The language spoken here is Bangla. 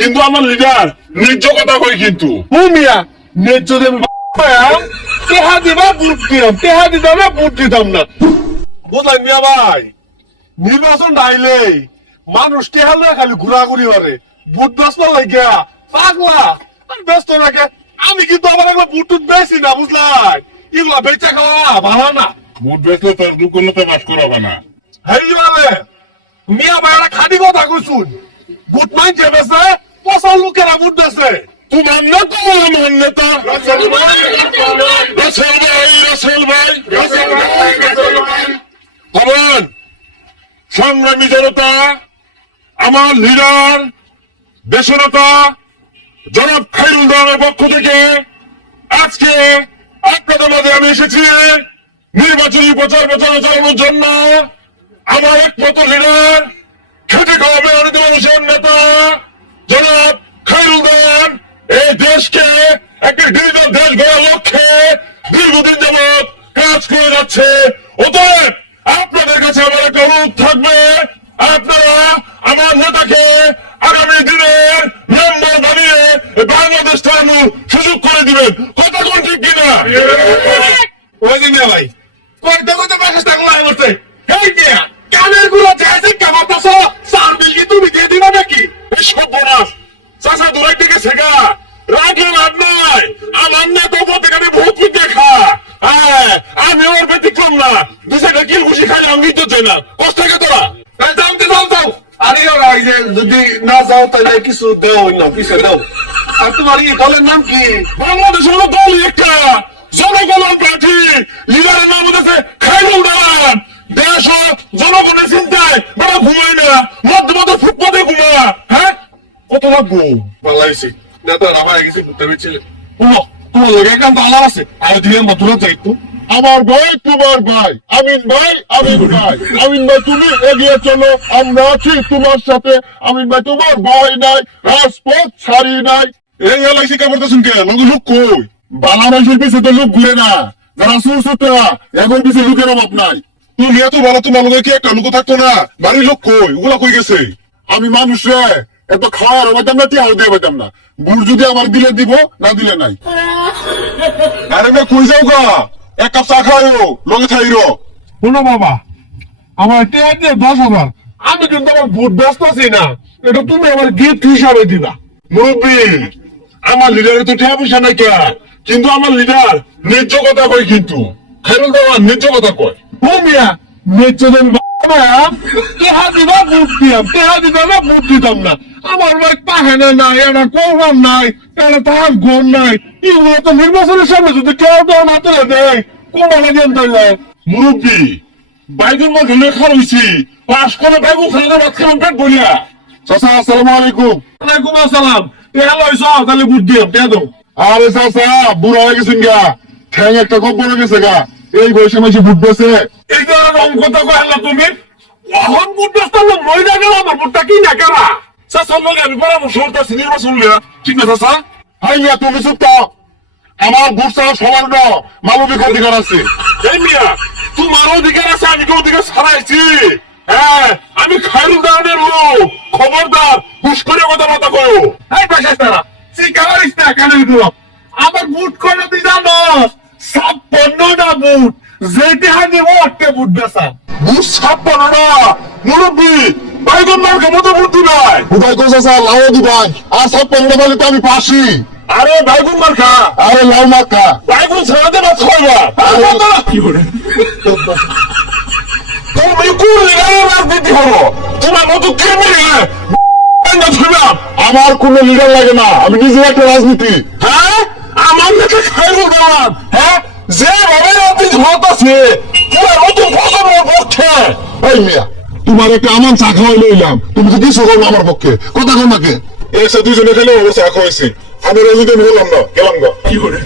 কিন্তু আমার লিডার ন্যায্য কথা কই কিন্তু। ভূমিয়া ন্যায্য দেব টেহা দিবা ভোট দিলাম টেহা দিতাম না ভোট দিতাম না। বুঝলাম মিয়া ভাই? নির্বাচন ডাইলেই মানুষ টেহা লয়ে খালি ঘোরাঘুরি করে। ভোট ব্যস্ত লাগিয়া পাগলা। আর ব্যস্ত রাখে আমি কিন্তু আমার এগুলো ভোট টুট বেশি না বুঝলাই? এগুলা বেচা খাওয়া ভালো না। বেচলে তোর বাস করাবে না। বলে মিয়া ভাই একটা খাদি কথা কইছুন। ভোট মাইনছে বেছে পচা লোকেরা দেছে তোমার নেতা আমার নেতা হবেন সংগ্রামী জনতা, আমার লিডার, দেশনেতা, জনাব খাইরুল দেওয়ার পক্ষ থেকে আজকে আপনাদের মাঝে আমি এসেছি। নির্বাচনী প্রচার প্রচার চালানোর জন্য আমার একমাত্র লিডার, খেটে খাওয়াবে অনেক মানুষের নেতা জনাব খাইরুল এই দেশকে একটি ডিজিটাল দেশ গড়ার লক্ষ্যে দীর্ঘদিন যাবৎ কাজ করে যাচ্ছে। অতএব আপনাদের কাছে আমার একটা অনুরোধ থাকবে, আপনারা আমার নেতাকে আগামী দিনের মেম্বার বানিয়ে বাংলাদেশ চালানোর সুযোগ করে দিবেন। কথা কোন ঠিক কিনা? ওই মিয়া ভাই, কয়েকটা কত পাকিস্তান লাই করতে হেই মিয়া কানেরগুলো যাইছে কেমন পাছো সার্ভিস কি তুমি দিয়ে দিবা নাকি এই সর্বনাশ চাষা দূরের দিকে শেখা রাখলে লাভ নাই আমার না তো প্রত্যেকারে ভূত পিঠ দেখা হ্যাঁ আমি ওর ব্যতিক্রম না। দুসাইডা কিল খুশি খাই আমি তো চাই না। কষ্ট থাকে তোরা। যাও যাও আরে ওরা এই যে যদি না যাও তাহলে কিছু দেও না পিছে দাও। আর তোমার এই দলের নাম কি? বাংলাদেশের হলো দল একটা। জনগণের প্রার্থী লিডারের নাম হচ্ছে খাইরুল দালান দেশ ও জনগণের চিন্তায় বড় ঘুমাই না। মধ্যে মধ্যে ফুটপাতে ঘুমা হ্যাঁ? কত লাগবো ভালো হয়েছে নেতার আমার গেছে ঘুরতে তোমার আলার আছে। আর দিয়ে মধুরা যাইতো। আমার ভাই তোমার ভাই। আমিন ভাই আমিন ভাই। আমিন ভাই তুমি এগিয়ে চলো। আমরা আছি তোমার সাথে। আমিন ভাই তোমার ভয় নাই রাজপথ ছাড়ি নাই। এই এলাইসি কে বলতেছেন কে? লোক লোক কই? বালা মানুষের তো লোক ঘুরে না। যারা সুসুতরা এখন পিছে লোকের অভাব নাই। তুমি এত ভালো তোমার লোকে কি একটা লোক থাকতো না? বাড়ির লোক কই? ওগুলা কই গেছে? আমি মানুষ রে। এত খাওয়ার পাইতাম না টিয়াও দিয়ে পাইতাম না? বুড় যদি আমার দিলে দিব না দিলে নাই। আরে কই যাও গা? এক কাপ চা খাইও লগে থাইরো। শোনো বাবা আমার টেয়ার দিয়ে দশ হাজার। আমি কিন্তু আমার ভোট ব্যস্ত আছি না। এটা তুমি আমার গিফট হিসাবে দিবা। মুরব্বী আমার লিডারের তো ঠেয়া পয়সা নাই কে? কিন্তু আমার লিডার ন্যায্য কথা কয় কিন্তু। খাইরুল দেওয়ান ন্যায্য কথা কয়। ভূমিয়া নেচেন টেহা দিবা ভোট দিয়াম। টেহা দিবা না ভোট দিতাম না। আমার ভাই পাহেনা নাই এটা কোরবান নাই। এটা তাহার গম নাই? এগুলো তো নির্বাচনের সামনে যদি কেউ না তুলে দেয় কোরবান দিন তাইলে মুরব্বী বাইকের মধ্যে লেখা রয়েছে পাশ করে বাইকু খালে ভাত খাবেন পেট ভরিয়া চাচা আসসালামু আলাইকুম। ওয়ালাইকুম আসসালাম। টেহা লইছ তাহলে ভোট দিয়াম টেহা দাও। আরে চাচা বুড়া হয়ে গেছেন গা। ঠ্যাং একটা কপ পড়ে গেছে গা। এই বয়সে মাঝে ফুটবেছে এই যে আর রং কথা কইলা তুমি? এখন ভোট ব্যস্ত মই না গেল আমার ভোটটা কি না কেনা চাচার লগে আমি পরামর্শ করতেছি নির্বাচন লিয়া ঠিক না চাচা? হাই মিয়া তুমি চুপ তো আমার ভোট ছাড়া সবার ন। মানবিক অধিকার আছে। এই মিয়া তোমার অধিকার আছে আমি কি অধিকার ছাড়াইছি? হ্যাঁ আমি খাইরুল দানের লোক খবরদার হুশ করে কথা কথা কয়ো এই পাশে তারা না কেন আমার বুট করে দি জানো ছাপ্পান্নটা বুট। যেটি হানি ওটকে বুট বেসা ভোট ছাপ্পান্ন না মুরব্বী বাইগন মার্কে মতো ভোট দিবাই। উদয় আছে লাও দিবাই। আর সব পনেরো বলে তো আমি পাসি আরে বাইগুন খা আরে লাউ মাখা বাইগুন ছাড়াতে করে তুমি রাজনীতি হলো। তোমার মতো ক্রিমিনাল আমার কোন লিডার লাগে না। আমি নিজে একটা রাজনীতি। হ্যাঁ? আমার নাকি খাইরুল দেওয়ান হ্যাঁ? যে ভাবে রাজনীতি হতাছে পুরো নতুন প্রজন্মের পক্ষে? মিয়া তোমার একটা আমান চা খাওয়াই লইলাম। তুমি তো কিছু করব আমার পক্ষে। কথা কম নাকি এসে দুজনে খেলে অবস্থা হয়েছে। আমি রাজনীতি বললাম না গেলাম গা। কি করে?